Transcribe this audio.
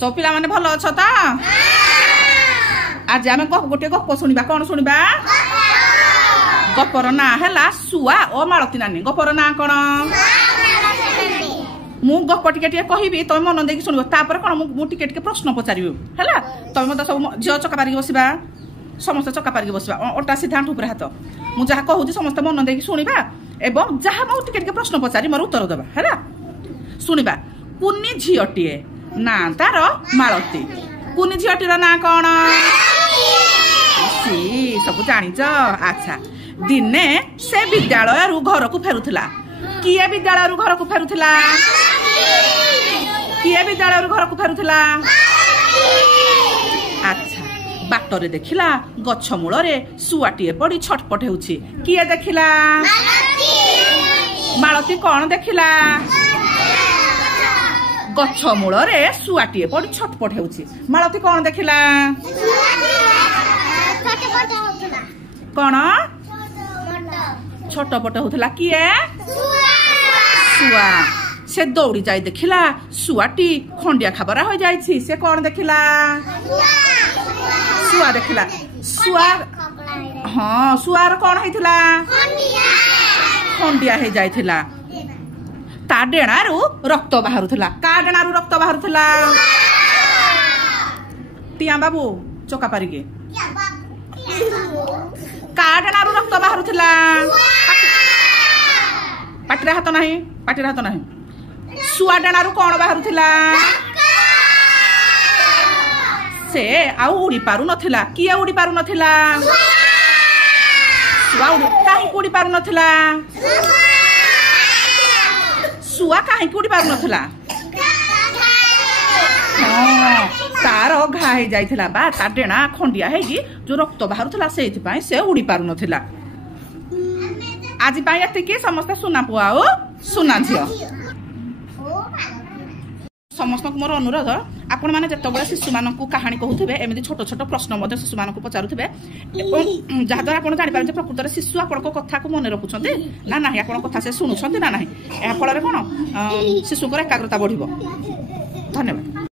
सब पिला माने भल अछ त आज आमे गोटे गप शुणा कौन शुणा गपर ना है सुआ ओ मालती नानी गपर ना कौन मु गप टिके कहबी तुम मन देकी शुण तापर कौन मुझे टिके प्रश्न पचारि है तुम मत सब झील चका पारिक बसवा समस्त चका पारिक बसवा अटा सीधा आंठू पर हाथ मुझे जहाँ कहूँ समस्त मन देकी शुणा एवं जहाँ मुझे टिके प्रश्न पचारि मोर उत्तर देवा है शुणा कुनी झीटीए ना तार मालती कुनी झीटीर ना कौन सब जानिच अच्छा दिने से विद्यालय घर को फेरुला किए विद्यालय घर को फेरुला किए विद्यालय घर को फेरुला अच्छा बाटरे देखिला गछ मूल शुआटीए पड़ी छटपट होउछि किए देखिला मालती कौन देखिला गछ मूल शुआटीए पड़ी छटपट होउछि मालती कौन देखिला कौन छटपट होता किए शुआ से दौड़ी जाए देखिला शुआटी खंडिया खबरा हो जाए से कौन देखिला शुआ देखिला शुआ हाँ शुआर कौन होता खंडिया हो जाइथिला ता डेणारू रक्त बाहरुला का डेणारू रक्त बाहरुला टिया बाबू चका पारिके का डेणारू रक्त बाहरुला पाटिरा हाथ नहीं पाटिरा हाथ नहीं शुआ डेणारू कौन बाहरुला से आउ उड़ी पारु नथिला किए उड़ी पारु नथिला शुआ काहे उड़ी पारु नथिला शुआ काहे उड़ी पारु नथिला तार घा हो जाइथिला बा ता डेणा खंडिया हेगी जो रक्त बाहरुला सेइथिपाई से उड़ी पारु नथिला आज पाई एतिके समस्त सुना पुआ ओ सुना झियो समस्त मोर अनुरोध आपण माने जतबे शिशु मानकु कहानी कहउथिबे एमिति छोट छोट प्रश्न मध्ये शिशु मानकु पचारुथिबे एवं जहा द्वारा आपण जानि पारे प्रकृतर शिशु आपण को कथा को मने रखुछन्ते ना नाही आपण कथा से सुनुछन्ते ना नाही ए फल रे कोन शिशु को एकाग्रता बढ़िबो धन्यवाद।